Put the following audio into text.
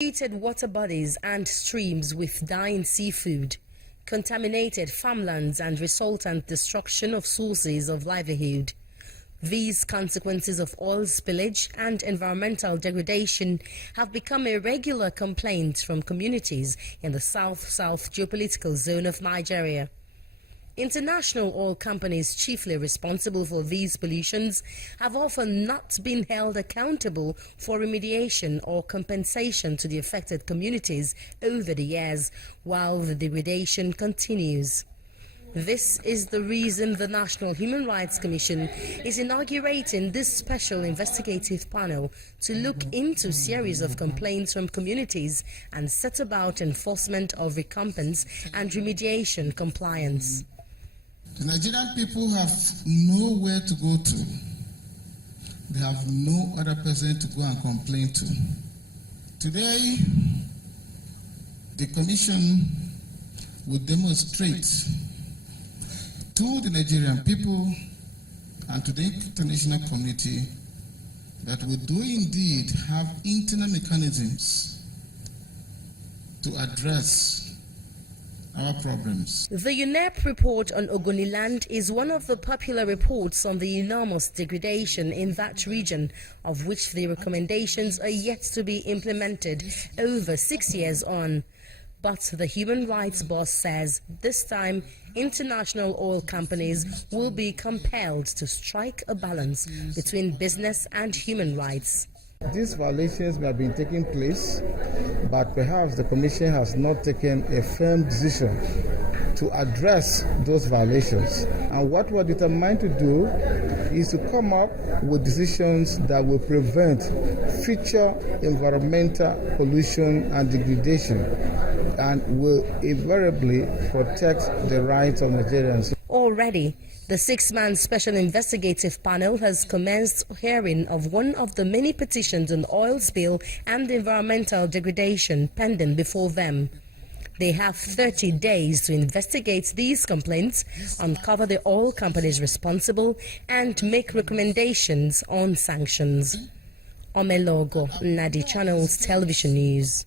Polluted water bodies and streams with dying seafood, contaminated farmlands and resultant destruction of sources of livelihood. These consequences of oil spillage and environmental degradation have become a regular complaint from communities in the South-South geopolitical zone of Nigeria. International oil companies chiefly responsible for these pollutions have often not been held accountable for remediation or compensation to the affected communities over the years, while the degradation continues. This is the reason the National Human Rights Commission is inaugurating this special investigative panel to look into a series of complaints from communities and set about enforcement of recompense and remediation compliance. The Nigerian people have nowhere to go to. They have no other person to go and complain to. Today, the Commission will demonstrate to the Nigerian people and to the international community that we do indeed have internal mechanisms to address our problems. The UNEP report on Ogoniland is one of the popular reports on the enormous degradation in that region, of which the recommendations are yet to be implemented over 6 years on. But the human rights boss says this time international oil companies will be compelled to strike a balance between business and human rights. These violations may have been taking place, but perhaps the Commission has not taken a firm decision to address those violations. And what we're determined to do is to come up with decisions that will prevent future environmental pollution and degradation and will invariably protect the rights of Nigerians. Already, the 6-man special investigative panel has commenced hearing of one of the many petitions on oil spill and environmental degradation pending before them. They have 30 days to investigate these complaints, uncover the oil companies responsible, and make recommendations on sanctions. Omelogo, Nadi Channels Television News.